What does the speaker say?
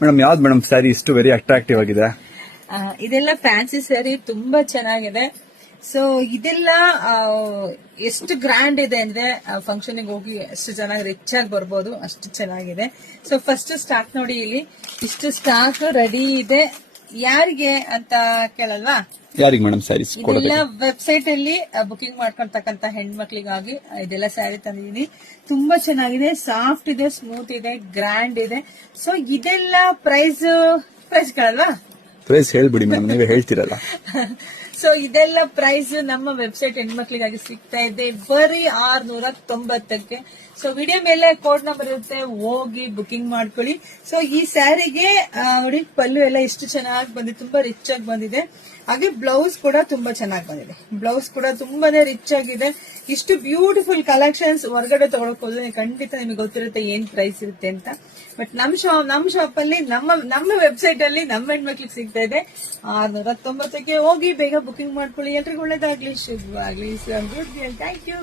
Madam ಯಾವ್ದು madam sari ಇಷ್ಟು very attractive ಆಗಿದೆ? ಇದೆಲ್ಲ ಫ್ಯಾನ್ಸಿ ಸ್ಯಾರಿ, ತುಂಬಾ ಚೆನ್ನಾಗಿದೆ. ಸೊ ಇದೆಲ್ಲ ಎಷ್ಟು ಗ್ರ್ಯಾಂಡ್ ಇದೆ ಅಂದ್ರೆ ಫಂಕ್ಷನ್ ಹೋಗಿ ಎಷ್ಟು ಚೆನ್ನಾಗಿ ರಿಚ್ ಆಗಿ ಬರ್ಬೋದು, ಅಷ್ಟು ಚೆನ್ನಾಗಿದೆ. ಸೊ ಫಸ್ಟ್ ಸ್ಟಾಕ್ ನೋಡಿ, ಇಲ್ಲಿ ಇಷ್ಟು ಸ್ಟಾಕ್ ರೆಡಿ ಇದೆ. ಯಾರಿಗೆ ಅಂತ ಕೇಳಲ್ವಾ? ಯಾರಿಗೆ ಮೇಡಮ್ ಸ್ಯಾರೀಸ್? ಇದೆಲ್ಲ ವೆಬ್ಸೈಟ್ ಅಲ್ಲಿ ಬುಕಿಂಗ್ ಮಾಡ್ಕೊಳ್ತಕ್ಕಂತ ಹೆಣ್ಮಕ್ಳಿಗಾಗಿ ಇದೆಲ್ಲ ಸ್ಯಾರಿ ತಂದಿದ್ದೀನಿ. ತುಂಬಾ ಚೆನ್ನಾಗಿದೆ, ಸಾಫ್ಟ್ ಇದೆ, ಸ್ಮೂತ್ ಇದೆ, ಗ್ರ್ಯಾಂಡ್ ಇದೆ. ಸೊ ಇದೆಲ್ಲ ಪ್ರೈಸ್ ಕೇಳಲ್ವಾ? ಪ್ರೈಸ್ ಹೇಳ್ಬಿಡಿ ಮೇಡಮ್, ನೀವೇ ಹೇಳ್ತೀರಲ್ಲ. ಸೊ ಇದೆಲ್ಲ ಪ್ರೈಸ್ ನಮ್ಮ ವೆಬ್ಸೈಟ್ ಹೆಣ್ಮಕ್ಳಿಗಾಗಿ ಸಿಗ್ತಾ ಇದೆ ಬರೀ 690ಕ್ಕೆ. ಸೊ ವಿಡಿಯೋ ಮೇಲೆ ಕೋಡ್ ನಂಬರ್ ಇರುತ್ತೆ, ಹೋಗಿ ಬುಕಿಂಗ್ ಮಾಡ್ಕೊಳ್ಳಿ. ಸೊ ಈ ಸ್ಯಾರಿಗೆ ನೋಡಿ, ಪಲ್ಲು ಎಲ್ಲ ಎಷ್ಟು ಚೆನ್ನಾಗಿ ಬಂದಿದೆ, ತುಂಬಾ ರಿಚ್ ಆಗಿ ಬಂದಿದೆ. ಹಾಗೆ ಬ್ಲೌಸ್ ಕೂಡ ತುಂಬಾ ಚೆನ್ನಾಗಿ ಬಂದಿದೆ. ಬ್ಲೌಸ್ ಕೂಡ ತುಂಬಾನೇ ರಿಚ್ ಆಗಿದೆ. ಇಷ್ಟು ಬ್ಯೂಟಿಫುಲ್ ಕಲೆಕ್ಷನ್ಸ್ ಹೊರಗಡೆ ತಗೊಳಕ್ ಹೋದ್ರೆ ಖಂಡಿತ ನಿಮಗೆ ಗೊತ್ತಿರುತ್ತೆ ಏನ್ ಪ್ರೈಸ್ ಇರುತ್ತೆ ಅಂತ. ಬಟ್ ನಮ್ಮ ಶಾಪ್ ಅಲ್ಲಿ ನಮ್ಮ ವೆಬ್ಸೈಟ್ ಅಲ್ಲಿ ನಮ್ಮ ಹೆಣ್ಮಕ್ಳಿಗೆ ಸಿಗ್ತಾ ಇದೆ 690ಕ್ಕೆ. ಹೋಗಿ ಬೇಗ ಬುಕಿಂಗ್ ಮಾಡ್ಕೊಳ್ಳಿ. ಎಲ್ರಿಗೂ ಒಳ್ಳೇದಾಗ್ಲಿ, ಶುಭವಾಗ್ಲಿ. Thank you.